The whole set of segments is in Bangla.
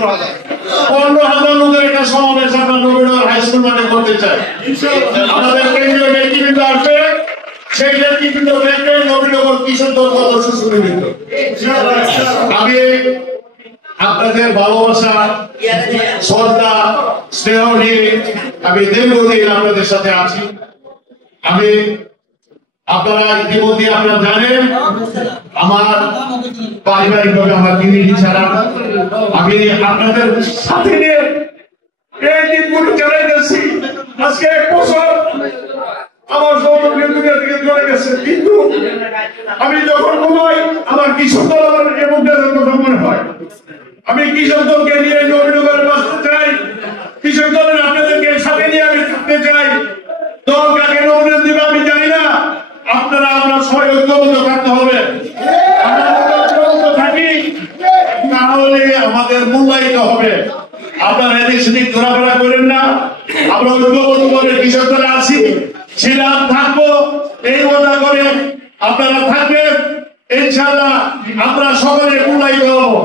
15,000 লোকের একটা সমাবেশ আমরা নবীনগর হাই স্কুল মাঠে করতে চাই। আমাদের কেন্দ্রীয় নেতৃবৃন্দ আসবে, সেই নেতৃবৃন্দ দেখবে নবীনগর কিশোর দল কত সুশৃঙ্খলিত। আমি আপনাদের ভালোবাসা, শ্রদ্ধা, স্নেহ নিয়ে আমি দীর্ঘদিন আপনাদের সাথে আছি। আমি আপনারা ইতিমধ্যে আপনারা জানেন আমার পারিবারিকভাবে আমার দিদি ছাড়া আমি আপনাদের সাথে নিয়ে এই দিনগুলো চালাই যাচ্ছি। আজকে 1 বছর আমার সৌভাগ্যের দুনিয়া থেকে চলে গেছে, কিন্তু আমি যখন ঘুমাই আমার কিশোর দল আমার এবং কথা মনে হয়। আমি কিশোর দলকে নিয়ে নবীনগরে বাঁচতে চাই, কিশোর দলের আপনাদেরকে সাথে নিয়ে আমি থাকতে চাই। দল কাকে নবীন দিবে আমি জানি না, আপনারা আমরা সবাই ঐক্যবদ্ধ থাকতে হবে। থাকি তাহলে আমাদের মূল্যায়িত হবে। আপনারা এদিক সেদিক ঘোরাফেরা করেন না, আমরা ঐক্যবদ্ধ করে কৃষক দলে আছি, ছিলাম, থাকবো, এই কথা করে আপনারা থাকবেন। ইনশাআল্লাহ আমরা সকলে মূল্যায়িত হবো।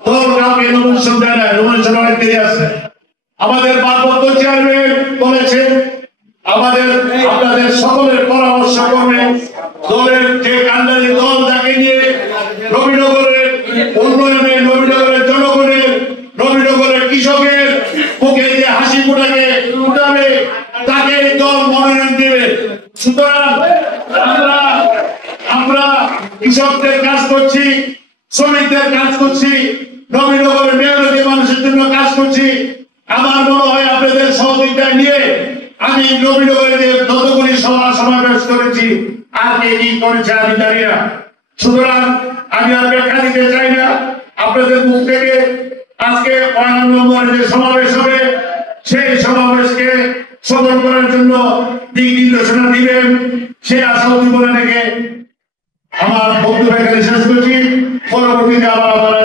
দল কাউকে নমিনেশন দেয় না, নমিনেশন অনেক দেরি আছে। আমাদের ভারপ্রাপ্ত চেয়ারম্যান বলেছেন আমাদের আপনাদের সকলের পরামর্শ করবে দলের যে কান্ডারি দল যাকে নিয়ে নবীনগরের উন্নয়নে, নবীনগরের জনগণের, নবীনগরের কৃষকের মুখে যে হাসি ফুটাকে উঠাবে তাকে দল মনোনয়ন দেবে। সুতরাং আমরা কৃষকদের কাজ করছি, শ্রমিকদের কাজ করছি, নবীনগরের মেয়রকে মানুষের জন্য কাজ করছি। আমার মনে হয় আপনাদের সহযোগিতা নিয়ে আমি নবীনগরে যে যতগুলি সমাবেশ করেছি আর কে কি করেছে আমি জানি না। সুতরাং আমি আর ব্যাখ্যা দিতে চাই না। আপনাদের মুখ থেকে আজকে ৫ নম্বরে যে সমাবেশ হবে সেই সমাবেশকে সফল করার জন্য দিক নির্দেশনা দিবেন, সে আশা উদ্দীপনা থেকে আমার বক্তব্য এখানে শেষ করছি। পরবর্তীতে আবার